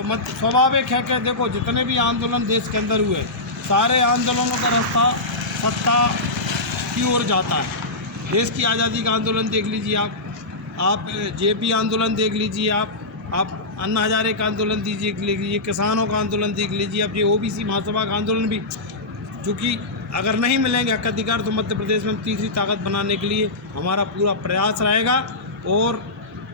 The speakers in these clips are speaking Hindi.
तो मत स्वाभाविक है कि देखो जितने भी आंदोलन देश के अंदर हुए सारे आंदोलनों का रास्ता सत्ता की ओर जाता है। देश की आज़ादी का आंदोलन देख लीजिए आप जेपी आंदोलन देख लीजिए, आप अन्ना हजारे का आंदोलन देख लीजिए, किसानों का आंदोलन देख लीजिए, अब ये ओबीसी महासभा का आंदोलन भी, चूँकि अगर नहीं मिलेंगे हक अधिकार तो मध्य प्रदेश में तीसरी ताकत बनाने के लिए हमारा पूरा प्रयास रहेगा और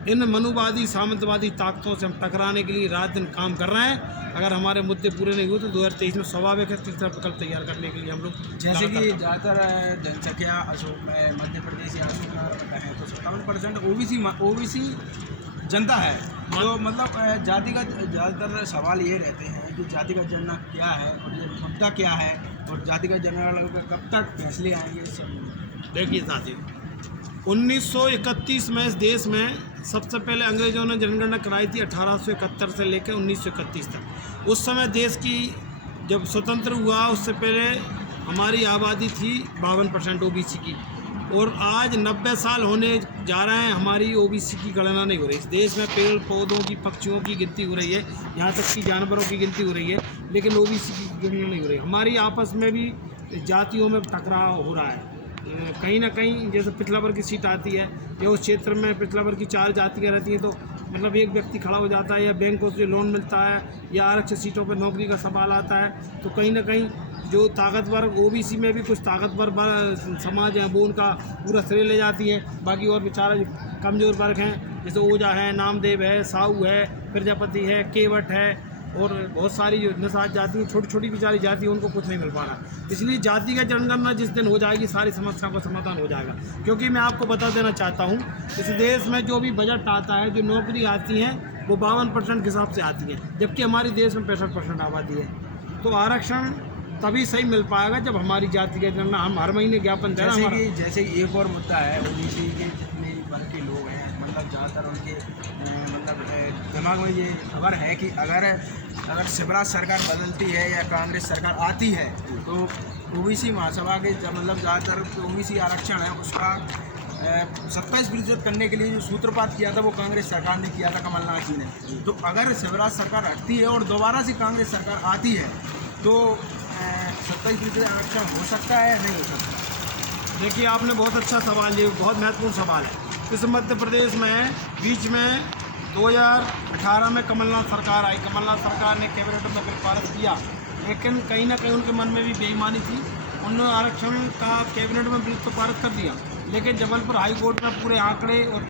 इन मनुवादी सामंतवादी ताकतों से हम टकराने के लिए रात दिन काम कर रहे हैं। अगर हमारे मुद्दे पूरे नहीं हुए तो 2023 में स्वाभाविक है तीसरा प्रकल्प तैयार करने के लिए हम लोग, जैसे कि ज़्यादातर जनसंख्या मध्य प्रदेश या अशोकनगर है तो 57% ओबीसी जनता है। तो मतलब जातिगत ज़्यादातर सवाल ये रहते हैं कि जातिगत जनगणना क्या है और ये मुद्दा क्या है और जातिगत जनगणना पर कब तक फैसले आएंगे सब। देखिए साथियों, 1931 में इस देश में सबसे पहले अंग्रेजों ने जनगणना कराई थी 1871 से लेकर 1931 तक। उस समय देश की जब स्वतंत्र हुआ उससे पहले हमारी आबादी थी 52% ओबीसी की, और आज 90 साल होने जा रहे हैं हमारी ओबीसी की गणना नहीं हो रही। इस देश में पेड़ पौधों की पक्षियों की गिनती हो रही है, यहाँ तक कि जानवरों की गिनती हो रही है, लेकिन ओबीसी की गिनती नहीं हो रही। हमारी आपस में भी जातियों में टकराव हो रहा है। कहीं ना कहीं जैसे पिछला वर्ग की सीट आती है या उस क्षेत्र में पिछला वर्ग की 4 जातियाँ रहती हैं तो मतलब एक व्यक्ति खड़ा हो जाता है, या बैंकों से लोन मिलता है, या आरक्षित सीटों पर नौकरी का सवाल आता है, तो कहीं ना कहीं जो ताकतवर ओबीसी में भी कुछ ताकतवर समाज हैं वो उनका पूरा श्रेय ले जाती है। बाकी और बेचारा कमज़ोर वर्ग हैं जैसे ओझा है, नामदेव है, साहू है, प्रजापति है, केवट है और बहुत सारी जो निषाद जाति छोटी छोटी बेचारी जाति है उनको कुछ नहीं मिल पा रहा। इसलिए जाति का जनगणना जिस दिन हो जाएगी सारी समस्याओं का समाधान हो जाएगा। क्योंकि मैं आपको बता देना चाहता हूँ इस देश में जो भी बजट आता है, जो नौकरी आती हैं वो 52% के हिसाब से आती है, जबकि हमारे देश में 65% आबादी है। तो आरक्षण तभी सही मिल पाएगा जब हमारी जाति का जनगणना हम हर महीने ज्ञापन दे रहे हैं। जैसे एक और मुद्दा है ओबीसी के जितने वर्ग के लोग हैं मतलब ज़्यादातर उनके मतलब दिमाग में ये खबर है कि अगर शिवराज सरकार बदलती है या कांग्रेस सरकार आती है तो ओबीसी महासभा के जब मतलब ज़्यादातर ओबीसी आरक्षण है उसका 27% करने के लिए जो सूत्रपात किया था वो कांग्रेस सरकार ने किया था, कमलनाथ जी ने। तो अगर शिवराज सरकार हटती है और दोबारा से कांग्रेस सरकार आती है तो 27% आरक्षण हो सकता है या नहीं हो सकता? देखिए आपने बहुत अच्छा सवाल, ये बहुत महत्वपूर्ण सवाल है। इस मध्य प्रदेश में बीच में 2018 में कमलनाथ सरकार आई, कमलनाथ सरकार ने कैबिनेट में बिल पारित किया, लेकिन कहीं ना कहीं उनके मन में भी बेईमानी थी। उन्होंने आरक्षण का कैबिनेट में बिल तो पारित कर दिया, लेकिन जबलपुर हाई कोर्ट में पूरे आंकड़े और